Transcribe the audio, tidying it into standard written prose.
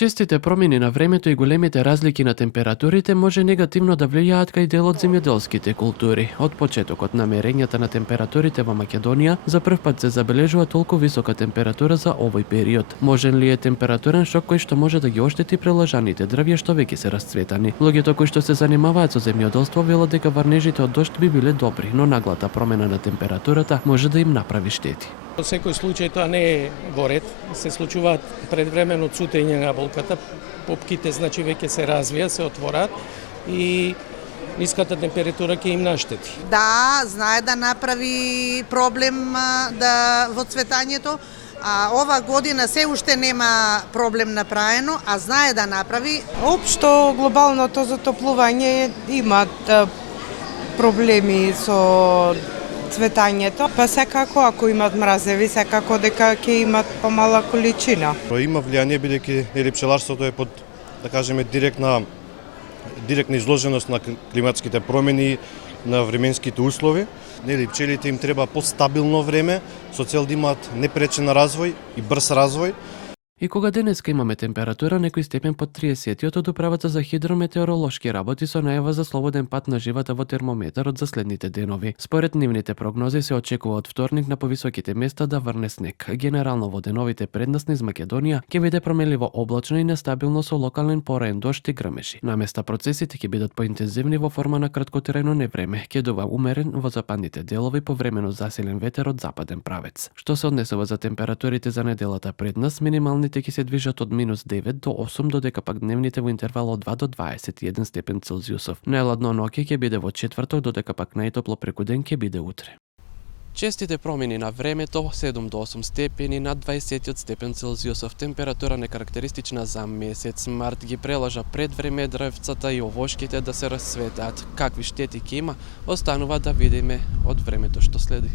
Честите промени на времето и големите разлики на температурите може негативно да влијаат кај дел од земјоделските култури. Од почетокот на мерењата на температурите во Македонија, за прв пат се забележува толку висока температура за овој период. Можен ли е температурен шок кој што може да ги оштети прелажаните дрвја што веќе се расцветани? Луѓето кои што се занимаваат со земјоделство велат дека врнежите од дожд би биле добри, но наглата промена на температурата може да им направи штети. Во секој случај тоа не е во ред, се случуваат предвремено цутење на болката, попките значи веќе се развија, се отвораат и ниската температура ќе им наштети. Да, знае да направи проблем во цветањето, а ова година се уште нема проблем направено, а знае да направи. Општо глобалното затоплување имат проблеми со цветањето, па секако ако имат мразеви, секако дека ќе имат помала количина. Има влијание бидејќи пчеларството е под, да кажеме, директна изложеност на климатските промени, на временските услови. Пчелите им треба постабилно време со цел да имаат непречен развој и брз развој. И кога денеска имаме температура некој степен под 30, од управата за хидрометеоролошки работи со најава за слободен пат на живата во термометарот за следните денови. Според нивните прогнози се очекува од вторник на повисоките места да врне снег. Генерално во деновите пред нас низ Македонија ќе биде променливо облачно и нестабилно со локален пораен дожд и грмежи. Наместа процесите ќе бидат поинтензивни во форма на краткотрајно невреме, ќе дува умерен во западните делови повремено засилен ветер од западен правец. Што се однесува за температурите за неделата пред нас, минималните ќе се движат од -9 до 8, додека пак дневните во интервал од 2 до 21 степен Целзиусов. Најладно ноќе ќе биде во четврток, додека пак најтопло преку ден ќе биде утре. Честите промени на времето, 7 до 8 степени над 20 степен Целзиусов. Температура некарактеристична за месец март ги прелажа пред време дрвцата и овошките да се расцветаат. Какви штети ќе има, останува да видиме од времето што следи.